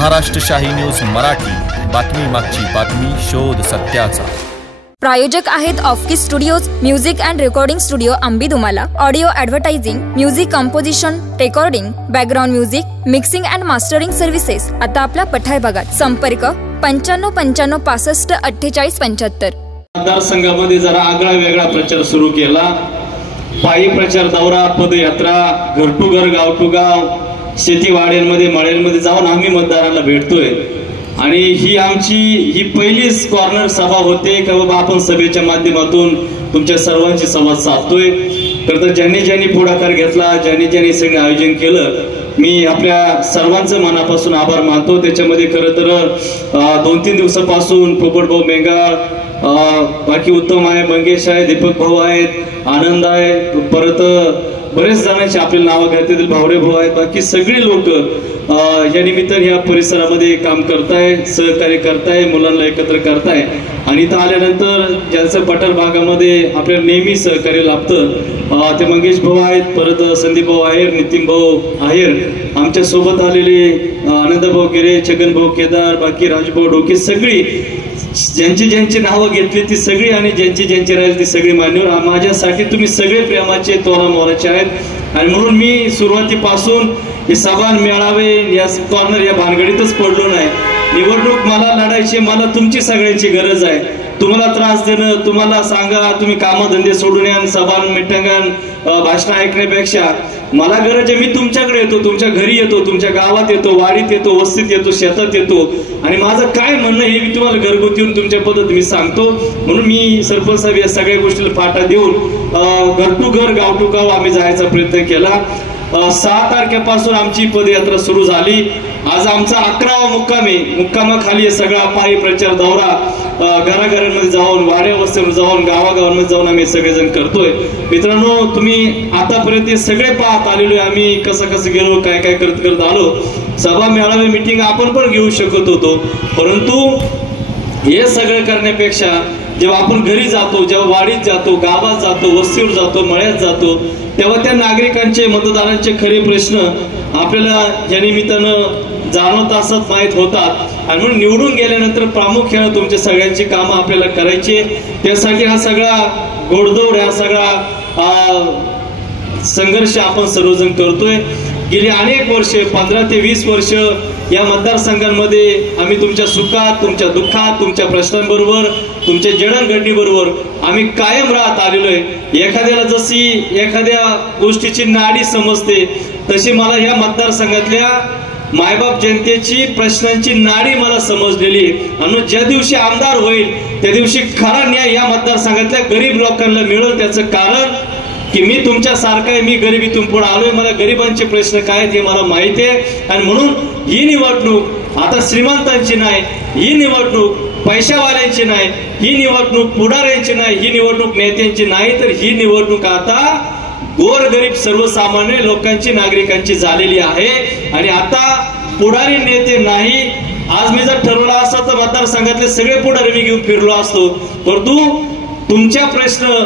महाराष्ट्र शाही न्यूज मराठी, बातमी मागची बातमी, शोध सत्याचा। प्रायोजक आहेत Offkey studios, music and recording studio Ambidumala, audio advertising, music composition, recording, background music, mixing and mastering services. आता आपला पठार भागात संपर्क 95 95 65 48 75। मतदारसंघामध्ये जरा आगळा वेगळा प्रचार सुरू केला। पायी प्रचार दौरा, पदयात्रा, घर टू घर, गाव टू गाव, शेतीवाड्यांमध्ये मळ्यांमध्ये जाऊन आम्ही मतदारांना भेटतोय। आणि ही आमची पहिलीच कॉर्नर सभा होते का बाबा आपण सभेच्या माध्यमातून तुमच्या सर्वांची संवाद साधतोय। तर ज्यांनी ज्यांनी पुढाकार घेतला, ज्यांनी सगळे आयोजन केलं, मी आपल्या सर्वांचं मनापासून आभार मानतो। त्याच्यामध्ये खरं तर 2-3 दिवसापासून पोपट भाऊ मेंगाळ, बाकी उत्तम आहे, मंगेश आहे, दीपक भाऊ आहेत, आनंद आहे, परत बरेच जणांची आपली नावं घेतील, भावरे भाऊ आहेत, बाकी सगळे लोक या निमित्ताने या परिसरामध्ये काम करताय, सहकार्य करताय, मुलांना एकत्र करताय। आणि इथं आल्यानंतर ज्यांचं पठार भागामध्ये आपल्याला नेहमी सहकार्य लाभतं ते मंगेश भाऊ आहेत, परत संदीप भाऊ आहेर, नितीन भाऊ आहेर, आमच्या सोबत आलेले आनंद भाऊ गेले, छगन भाऊ केदार, बाकी राजभाऊ डोके, सगळी ज्यांची नावं घेतली ती सगळी आणि ज्यांची राहिली ती सगळी मान्यवर। माझ्यासाठी तुम्ही सगळे प्रेमाचे, तोरा मोराचे आहेत। आणि म्हणून मी सुरुवातीपासून हे सभा मेळावे या कॉर्नर या भानगडीतच पडलो नाही। निवडणूक मला लढायची, मला तुमची सगळ्यांची गरज आहे। तुम्हाला त्रास देणं, तुम्हाला सांगा तुम्ही कामधंदे सोडून या, सभा मिटिंगां भाषण ऐकण्यापेक्षा मला गरज आहे, मी तुमच्याकडे येतो, तुमच्या घरी येतो, तुमच्या गावात येतो, वाडीत येतो, वस्तीत येतो, शेतात येतो आणि माझं काय म्हणणं हे मी तुम्हाला घरगुती येऊन तुमच्या पद्धत मी सांगतो। म्हणून मी सरपंच साहेब या सगळ्या गोष्टीला फाटा देऊन घर टू घर, गाव टू गाव आम्ही जायचा प्रयत्न केला। 6 तारखेपासून आमची पदयात्रा सुरू झाली। आज आमचा 11वा मुक्काम आहे। मुक्कामाखाली सगळा पायी प्रचार दौरा घराघरांमध्ये जाऊन, वाड्या वस्त्यांवर जाऊन, गावागावांमध्ये जाऊन आम्ही सगळेजण करतोय। मित्रांनो, तुम्ही आतापर्यंत सगळे पाहत आलेलो आहे आम्ही कसं गेलो, काय करत आलो। सभा मेळावे मिटिंग आपण पण घेऊ शकत होतो, परंतु हे सगळं करण्यापेक्षा जेव्हा आपण घरी जातो, जेव्हा वाडीत जातो, गावात जातो, वस्तीवर जातो, मळ्यात जातो, तेव्हा त्या नागरिकांचे, मतदारांचे खरे प्रश्न आपल्याला या निमित्तानं जाणवत असत, माहीत होतात। आणि म्हणून निवडून गेल्यानंतर प्रामुख्याने तुमच्या सगळ्यांची कामं आपल्याला करायची। त्यासाठी हा सगळा घोडदौड, हा सगळा संघर्ष आपण सर्वजण करतोय। गेली अनेक वर्षे, 15 ते 20 वर्ष या मतदारसंघांमध्ये आम्ही तुमच्या सुखात, तुमच्या दुःखात, तुमच्या प्रश्नांबरोबर, तुमच्या जडणघडणीबरोबर आम्ही कायम राहत आलेलो आहे। एखाद्याला जशी एखाद्या गोष्टीची नाडी समजते तशी मला या मतदारसंघातल्या मायबाप जनतेची प्रश्नांची नाडी मला समजलेली आहे। आणि ज्या दिवशी आमदार होईल त्या दिवशी खरा न्याय या मतदारसंघातल्या गरीब लोकांना मिळेल। त्याचं कारण की मी तुमच्या सारखा आहे, मी गरिबीतून पुढे आलोय, मला गरिबांचे प्रश्न काय आहेत हे मला माहिती आहे। आणि म्हणून ही निवडणूक आता श्रीमंतांची नाही, ही निवडणूक पैशावाल्यांची नाही, ही निवडणूक पुढाऱ्यांची नाही, ही निवडणूक नेत्यांची नाही, तर ही निवडणूक आता गोरगरीब सर्वसामान्य लोकांची, नागरिकांची झालेली आहे। आणि आता पुढारी नेते नाही, आज मी जर ठरवलं असतं तर मतदारसंघातले सगळे पुढारी मी घेऊन फिरलो असतो, परंतु तुमच्या प्रश्न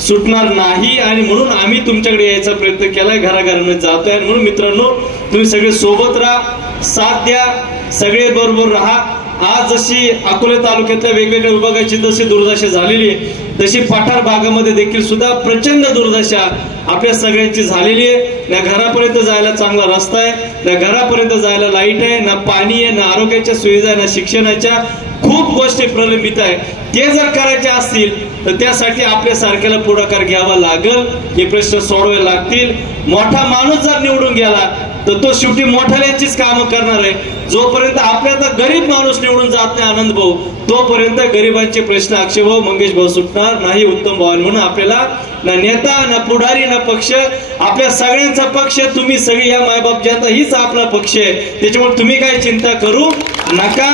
सुटणार नाही आणि म्हणून आम्ही तुमच्याकडे यायचा प्रयत्न केलाय, घराघरांमध्ये जातोय। म्हणून मित्रांनो, तुम्ही सगळे सोबत राहा, साथ द्या, सगळे बरोबर राहा। आज जशी अकोले तालुक्यातल्या वेगवेगळ्या विभागाची जशी दुर्दशा झालेली आहे, तशी पठार भागामध्ये देखील सुद्धा प्रचंड दुर्दशा आपल्या सगळ्यांची झालेली आहे। ना घरापर्यंत जायला चांगला रस्ता आहे, ना घरापर्यंत जायला लाईट आहे, ना पाणी आहे, ना आरोग्याच्या सुविधा आहे, ना शिक्षणाच्या खूप गोष्टी प्रलंबित आहे। ते जर करायचे असतील तर त्यासाठी आपल्या सारख्याला पुढाकार घ्यावा लागेल, हे प्रश्न सोडवावे लागतील। मोठा माणूस जर निवडून गेला तर तो शेवटी मोठ्याल्यांचीच कामं करणार आहे। जोपर्यंत आपल्याला गरीब माणूस निवडून जात नाही आनंद भाऊ, तोपर्यंत गरिबांचे प्रश्न अक्षय भाऊ, मंगेश भाऊ सुटणार नाही, उत्तम भाऊ। म्हणून आपल्याला ना नेता, ना पुढारी, ना पक्ष, आपल्या सगळ्यांचा पक्ष तुम्ही सगळे, या मायबाप जनता हीच आपला पक्ष आहे। त्याच्यामुळे तुम्ही काही चिंता करू नका।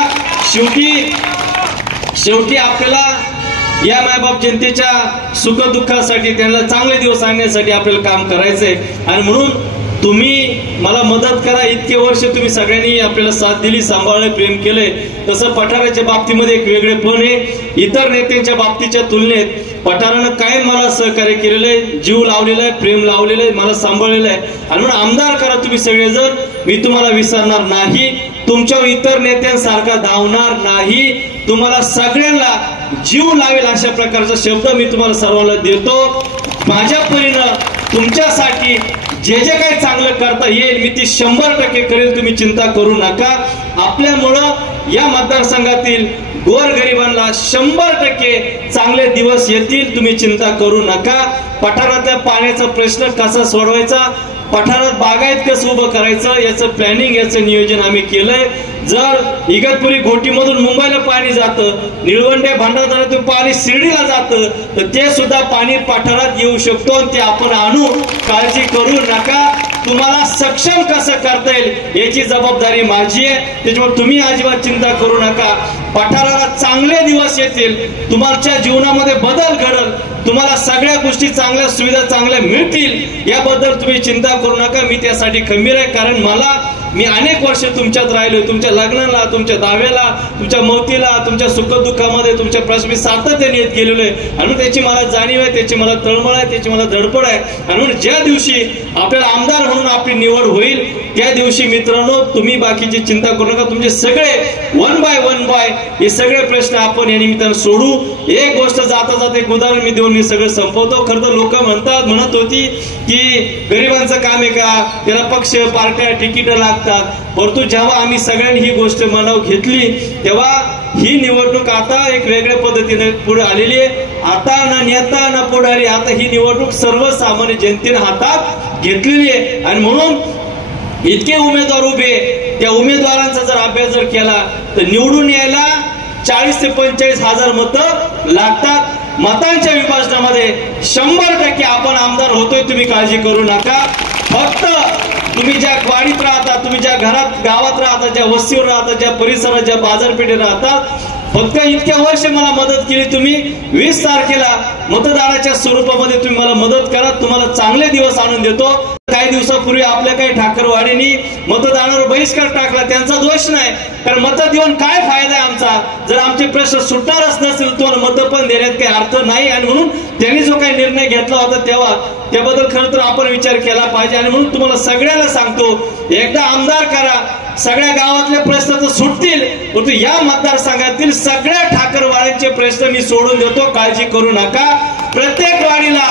शेवटी आपल्याला या मायबाप जनतेच्या सुख दुःखासाठी, त्यांना चांगले दिवस आणण्यासाठी आपल्याला काम करायचंय। आणि म्हणून तुम्ही मला मदत करा। इतके वर्ष तुम्ही सगळ्यांनी आपल्याला साथ दिली, सांभाळले, प्रेम केले। तसं पठाराच्या बाबतीमध्ये एक वेगळेपण आहे। इतर नेत्यांच्या बाबतीच्या तुलनेत पठारानं कायम मला सहकार्य केलेलं आहे, जीव लावलेला आहे, प्रेम लावलेलं आहे, मला सांभाळलेलं आहे। आणि म्हणून आमदार करा तुम्ही सगळेजण, मी तुम्हाला विसरणार नाही। तुमच्या इतर नेत्यांसारखा धावणार नाही. तुम्हाला सगळ्यांना जीव लावेल अशा प्रकारचा शब्द मी तुम्हाला सर्वांना देतो. माझ्या परीनं तुमच्यासाठी जे जे काही चांगलं करता येईल मी ते 100% करेल. तुम्ही चिंता करू नका. आपल्यामुळं या मतदारसंघातील गोरगरिबांना 100% चांगले दिवस येतील. तुम्ही चिंता करू नका. पठारातल्या पाण्याचा प्रश्न कसा सोडवायचा, पठारात बागायत कसं उभं करायचं याचं प्लॅनिंग, याचं नियोजन आम्ही केलंय. जर इगतपुरी घोटीमधून मुंबईला पाणी जातं, निळवंडे भंडारदऱ्यातून पाणी शिर्डीला जातं, तर ते सुद्धा पाणी पठारात येऊ शकतो आणि ते आपण आणू. काळजी करू नका. तुम्हाला सक्षम कसं करता येईल याची जबाबदारी माझी आहे. त्याच्यामुळे तुम्ही अजिबात चिंता करू नका. पठाराला चांगले दिवस येतील. तुमच्या जीवनामध्ये बदल घडल. तुम्हाला सगळ्या गोष्टी चांगल्या, सुविधा चांगल्या मिळतील याबद्दल तुम्ही चिंता करू नका. मी त्यासाठी खंबीर आहे. कारण मी अनेक वर्ष तुमच्यात राहिलो. तुमच्या लग्नाला, तुमच्या दाव्याला, तुमच्या मौतीला, तुमच्या सुखदुःखामध्ये तुमच्या प्रश्न मी सातत्याने येत गेलेलो आहे. आणि त्याची मला जाणीव आहे, त्याची मला तळमळ आहे, त्याची मला धडपड आहे. आणि म्हणून ज्या दिवशी आपल्याला आमदार म्हणून आपली निवड होईल त्या दिवशी मित्रांनो तुम्ही बाकीची चिंता करू नका. तुमचे सगळे वन बाय हे सगळे प्रश्न आपण या निमित्तानं सोडू. एक गोष्ट जाता जाता एक उदाहरण मी देऊन मी सगळं संपवतो. खरं तर लोक म्हणत होती की गरिबांचं काम आहे का, त्याला पक्ष, पार्ट्या, तिकीट लागतात. परंतु जेव्हा आम्ही सगळ्यांनी ही गोष्ट मनावर घेतली तेव्हा ही निवडणूक आता एक वेगळ्या पद्धतीने पुढे आलेली आहे. आता ना नेता ना पुढारी, आता ही निवडणूक सर्वसामान्य जनतेने हातात घेतलेली आहे. आणि म्हणून इतके उमेदवार उभे, त्या उमेदवारांचा जर अभ्यास जर केला तर निवडून यायला 40 ते 45 हजार मतं लागतात. मतांच्या विभाजनामध्ये 100% आपण आमदार होतोय. तुम्ही काळजी करू नका. फक्त तुम्ही ज्या वाडीत राहता, तुम्ही ज्या घरात गावात राहता, ज्या वस्तीवर राहता, ज्या परिसरात, ज्या बाजारपेठेत राहतात, फक्त इतक्या वर्ष मला मदत केली. तुम्ही 20 तारखेला मतदानाच्या स्वरूपामध्ये तुम्ही मला मदत करा. तुम्हाला चांगले दिवस आणून देतो. काही दिवसापूर्वी आपल्या काही ठाकरवाडींनी मतदानावर बहिष्कार टाकला. त्यांचा दोष नाही, कारण मत देऊन काय फायदा आहे आमचा जर आमचे प्रश्न सुटणारच नसेल. तुम्हाला मत पण देण्यात काही अर्थ नाही. आणि म्हणून त्यांनी जो काही निर्णय घेतला होता तेव्हा त्याबद्दल खरं तर आपण विचार केला पाहिजे. आणि म्हणून तुम्हाला सगळ्यांना सांगतो, एकदा आमदार करा. सगळ्या गावातले प्रश्न तर सुटतील, परंतु या मतदारसंघातील सगळ्या ठाकरवाड्यांचे प्रश्न मी सोडून देतो. काळजी करू नका. प्रत्येक वाडीला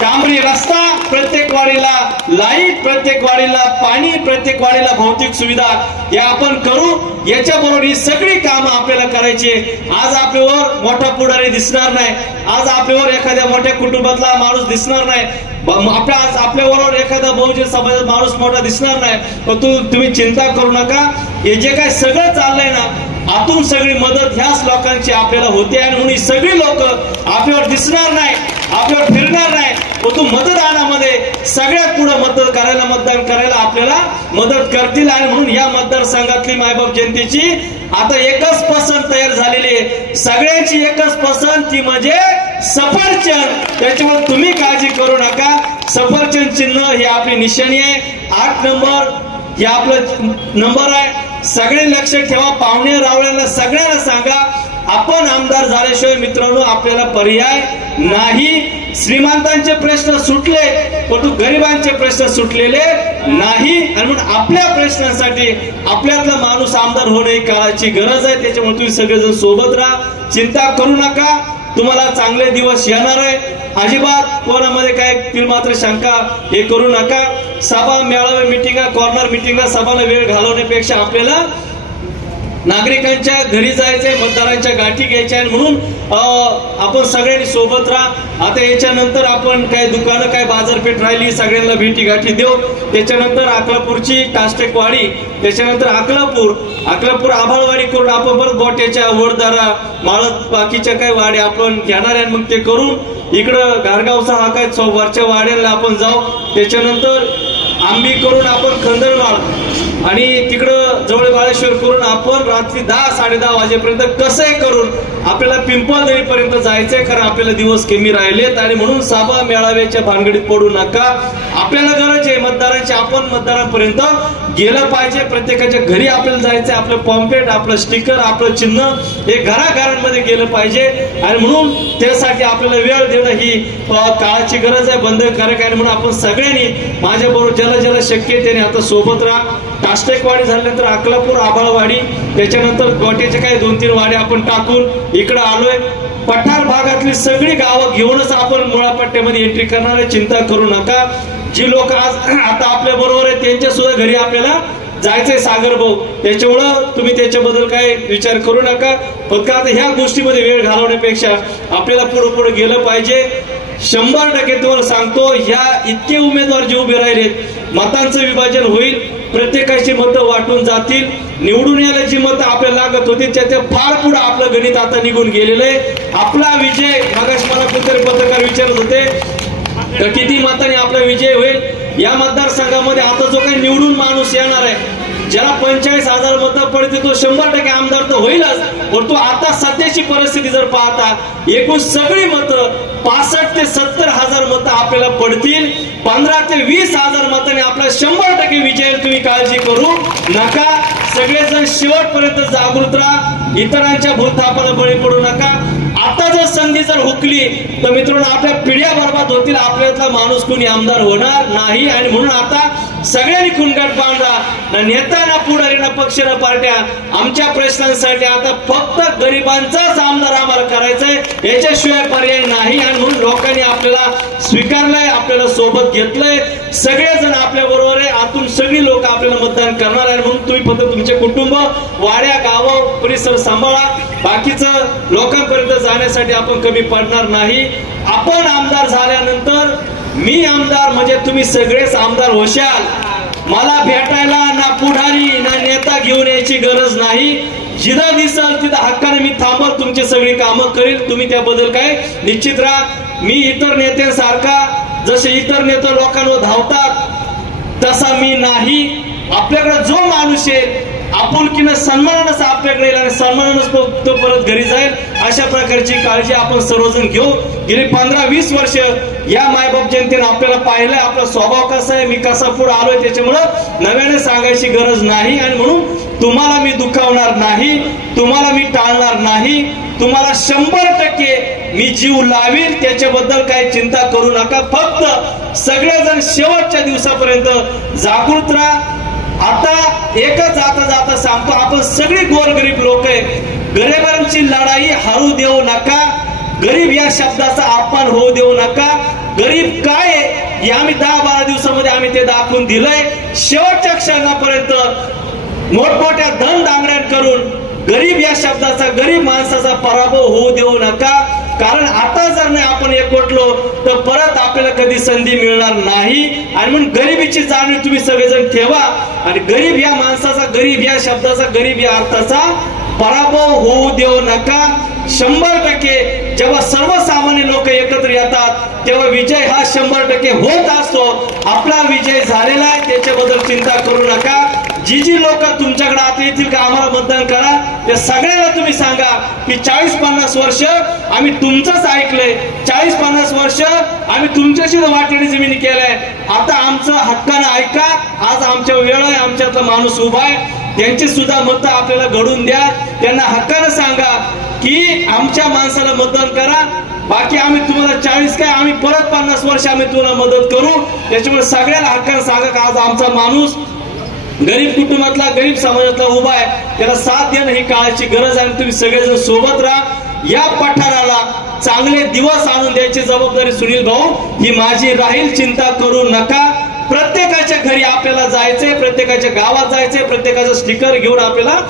डांबरी रस्ता, प्रत्येक वाडीला लाईट, प्रत्येक वाडीला पाणी, प्रत्येक वाडीला भौतिक सुविधा या आपण करू. याच्याबरोबर ही सगळी कामं आपल्याला करायची. आज आपल्यावर मोठा पुढारी दिसणार नाही, आज आपल्यावर एखाद्या मोठ्या कुटुंबातला माणूस दिसणार नाही, आपल्याबरोबर एखादा बहुजन समाजाचा माणूस मोठा दिसणार नाही. पण तुम्ही चिंता करू नका. हे जे काय सगळं चाललंय ना, आतून सगळी मदत ह्याच लोकांची आपल्याला होते. आणि म्हणून सगळी लोक आपल्यावर दिसणार नाही, आपल्यावर फिरणार नाही, परंतु मतदानामध्ये सगळ्यात पुढे मतदान करायला आपल्याला मदत करतील. आणि म्हणून या मतदारसंघातली मायबाप जनतेची आता एकच पसंत तयार झालेली आहे. सगळ्यांची एकच पसंत, ती म्हणजे सफरचंद. त्याच्यामुळे तुम्ही काळजी करू नका. सफरचंद चिन्ह ही आपली निशाणी आहे. 8 नंबर हे आपलं नंबर आहे. सगळे लक्ष ठेवा. पाहुणे रावळ्यांना सगळ्यांना सांगा, आपण आमदार झाल्याशिवाय मित्रांनो आपल्याला पर्याय नाही. श्रीमंतांचे प्रश्न सुटले, परंतु गरिबांचे प्रश्न सुटलेले नाही. आणि म्हणून आपल्या प्रश्नांसाठी आपल्यातला माणूस आमदार होणे काळाची गरज आहे. त्याच्यामुळे तुम्ही सगळेजण सोबत राहा. चिंता करू नका. तुम्हाला चांगले दिवस येणार आहे. अजिबात कोणामध्ये काय मात्र शंका हे करू नका. सभा, मेळावे, मिटिंगा, कॉर्नर मिटिंगा, सभाला वेळ घालवण्यापेक्षा आपल्याला नागरिकांच्या घरी जायचंय, मतदारांच्या गाठी घ्यायच्या आहे. म्हणून आपण सगळ्यांनी सोबत राहा. आता याच्यानंतर आपण काय दुकानं, काय बाजारपेठ राहिली, सगळ्यांना भेटी गाठी देऊ. त्याच्यानंतर अकलापूरची टास्टेकवाडी, त्याच्यानंतर अकलापूर आभाळवाडी करून आपण परत गोट्याच्या, वडदारा, माळत, बाकीच्या काय वाड्या आपण घेणार आहे. मग ते करून इकडं घारगावचा हा काय वरच्या वाड्यांना आपण जाऊ. त्याच्यानंतर आंबी करून आपण खंदरमाळ आणि तिकडं जवळ बाळेश्वर करून आपण रात्री 10-10:30 वाजेपर्यंत कसंही करून आपल्याला पिंपळदरीपर्यंत जायचंय. कारण आपल्याला दिवस कमी राहिलेत. आणि म्हणून सभा मेळाव्याच्या भानगडीत पडू नका. आपल्याला गरज आहे मतदारांची. आपण मतदारांपर्यंत गेलं पाहिजे. प्रत्येकाच्या घरी आपल्याला जायचंय. आपलं पॉम्पलेट, आपलं स्टिकर, आपलं चिन्ह हे घराघरांमध्ये गेलं पाहिजे. आणि म्हणून त्यासाठी आपल्याला वेळ देणं ही काळाची गरज आहे, बंधनकारक आहे. म्हणून आपण सगळ्यांनी माझ्याबरोबर ज्याला शक्य आहे त्याने आता सोबत राहा. टास्टेकवाडी झाल्यानंतर अकलापूर आबाळवाडी, त्याच्यानंतर गोट्याच्या काही 2-3 वाड्या आपण टाकून इकडे आलोय. पठार भागातली सगळी गावं घेऊनच आपण मुळापट्ट्यामध्ये एंट्री करणार आहे. चिंता करू नका. जी लोक आज आता आपल्या बरोबर आहेत त्यांच्या सुद्धा घरी आपल्याला जायचंय सागर भाऊ, त्याच्यामुळं तुम्ही त्याच्याबद्दल काय विचार करू नका. फक्त आता ह्या गोष्टीमध्ये वेळ घालवण्यापेक्षा आपल्याला पुढे गेलं पाहिजे. 100% तुम्हाला सांगतो, ह्या इतके उमेदवार जे उभे राहिलेत, मतांचं विभाजन होईल, प्रत्येकाची मतं वाटून जातील. निवडून यायला जी मतं आपल्याला लागत होती त्याच्या फार पुढे आपलं गणित आता निघून गेलेलं आहे. आपला विजय, मगाशी मला कुठेतरी पत्रकार विचारत होते तर किती मतांनी आपला विजय होईल. या मतदारसंघामध्ये आता जो काही निवडून माणूस येणार आहे, ज्याला 45,000 मतं पडते, तो 100% आमदार तर होईलच. परंतु आता सध्याची परिस्थिती जर पाहता, एकूण सगळी मतं 65,000 ते 70,000 मतं आपल्याला पडतील. 15,000 ते 20,000 मतांनी आपला 100% विजय. तुम्ही काळजी करू नका. सगळेजण शेवटपर्यंत जागृत राहा. इतरांच्या भूलथापाला बळी पडू नका. आता जर संधी जर हुकली तर मित्रांनो आपल्या पिढ्या बर्बाद होतील. आपल्यातला माणूस कोणी आमदार होणार नाही. आणि म्हणून आता सगळ्यांनी खुणगाट बांधा. ना नेता, ना पुढारी, ना पक्ष, ना पार्ट्या. आमच्या प्रश्नांसाठी आता फक्त गरिबांचाच आमदार आम्हाला करायचंय, याच्याशिवाय पर्याय नाही. आणि म्हणून लोकांनी आपल्याला स्वीकारलंय, आपल्याला सोबत घेतलंय. सगळेजण आपल्या बरोबर आहे. आतून सगळी लोक आपल्याला मतदान करणार आहे. म्हणून तुम्ही फक्त तुमचे कुटुंब, वाड्या, गावं, परिसर सांभाळा. बाकीचं लोकांपर्यंत जाण्यासाठी आपण कमी पडणार नाही. आपण आमदार झाल्यानंतर मी आमदार म्हणजे तुम्ही सगळेच आमदार होशाल. मला भेटायला ना पुढारी ना नेता घेऊन यायची गरज नाही. जिथं दिसल तिथं हक्काने मी थांबत तुमची सगळी कामं करील. तुम्ही त्याबद्दल काय निश्चित राहा. मी इतर नेत्यांसारखा, जसे इतर नेते लोकांवर धावतात तसा मी नाही. आपल्याकडे जो माणूस आहे आपुलकीनं सन्मानानंच आपल्याकडे येईल आणि सन्मानानंच तो परत घरी जाईल. अशा प्रकारची काळजी आपण सर्वजण घेऊ. गेली 15-20 वर्ष या मायबाप जनतेने आपल्याला पाहिलंय, आपला स्वभाव कसा आहे, मी कसा पुढे आलोय, त्याच्यामुळं नव्याने सांगायची गरज नाही. आणि म्हणून तुम्हाला मी दुखावणार नाही, तुम्हाला मी टाळणार नाही. तुम्हाला 100% मी जीव लावील, त्याच्याबद्दल काही चिंता करू नका. फक्त सगळेजण शेवटच्या दिवसापर्यंत जागृत राहा. आता एकच जाता सांगतो, आपण सगळी गोरगरीब लोक आहे. गरिबांची लढाई हरू देऊ नका. गरीब या शब्दाचा अपमान होऊ देऊ नका. गरीब काय हे आम्ही 10-12 दिवसामध्ये आम्ही ते दाखवून दिलंय. शेवटच्या क्षणापर्यंत मोठमोठ्या धनदांगड्या करून गरीब या शब्दाचा, गरीब माणसाचा पराभव होऊ देऊ नका. कारण आता जर नाही आपण एकवटलो तर परत आपल्याला कधी संधी मिळणार नाही. आणि म्हणून गरिबीची जाणीव तुम्ही सगळेजण ठेवा. आणि गरीब या माणसाचा, गरीब या शब्दाचा, गरीब या अर्थाचा पराभव होऊ देऊ नका. 100% जेव्हा सर्वसामान्य लोक एकत्र येतात तेव्हा विजय हा 100% होत असतो. आपला विजय झालेला आहे, त्याच्याबद्दल चिंता करू नका. जी लोक तुमच्याकडे आता येतील का आम्हाला मतदान करा, त्या सगळ्यांना तुम्ही सांगा की 40-50 वर्ष आम्ही तुमचंच ऐकलंय. 40-50 वर्ष आम्ही तुमच्याशी वाटेडी जमिनी केलंय. आता आमचं हक्कानं ऐका. आज आमच्या वेळ आहे, आमच्यातला माणूस उभा आहे. त्यांची सुद्धा मतं आपल्याला घडून द्या. त्यांना हक्कानं सांगा की आमच्या माणसाला मतदान करा. बाकी आम्ही तुम्हाला 40 काय, आम्ही परत 50 वर्ष आम्ही तुम्हाला मदत करू. त्याच्यामुळे सगळ्याला हक्कानं सांगा की आज आमचा माणूस गरीब कुटुंबातला, गरीब समाजातला उभा आहे. त्याला साथ देणं ही काळाची गरज आहे. तुम्ही सगळेजण सोबत राहा. या पठाराला चांगले दिवस आणून द्यायची जबाबदारी सुनील भाऊ ही माझी राहील. चिंता करू नका. प्रत्येकाच्या घरी आपल्याला जायचंय, प्रत्येकाच्या गावात जायचंय, प्रत्येकाचं स्टिकर घेऊन आपल्याला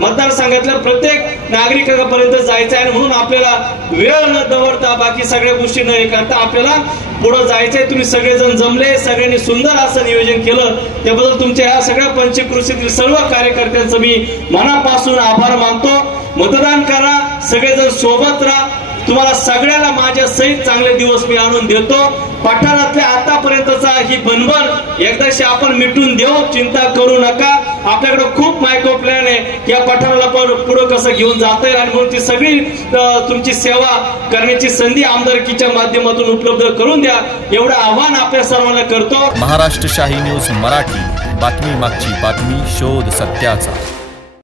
मतदारसंघातल्या प्रत्येक नागरिकापर्यंत जायचंय. आणि म्हणून आपल्याला वेळ न दवडता, बाकी सगळ्या गोष्टी न करता आपल्याला पुढे जायचंय. तुम्ही सगळेजण जमले, सगळ्यांनी सुंदर असं नियोजन केलं, त्याबद्दल तुमच्या ह्या सगळ्या पंचक्रोशीतील सर्व कार्यकर्त्यांचं मी मनापासून आभार मानतो. मतदान करा, सगळेजण सोबत राहा. तुम्हाला सगळ्याला माझ्या सहित चांगले दिवस मी आणून देतो. पठारातल्या आतापर्यंतचा ही बनबन एकदाशी आपण मिटून देऊ. चिंता करू नका. आपल्याकडे खूप मायक्रो प्लॅन आहे या पठाराला पुढे कसं घेऊन जाता येईल. आणि म्हणून ती सगळी तुमची सेवा करण्याची संधी आमदारकीच्या माध्यमातून उपलब्ध करून द्या, एवढं आव्हान आपल्या सर्वांना करतो. महाराष्ट्र शाही न्यूज मराठी, बातमी मागची बातमी, शोध सत्याचा.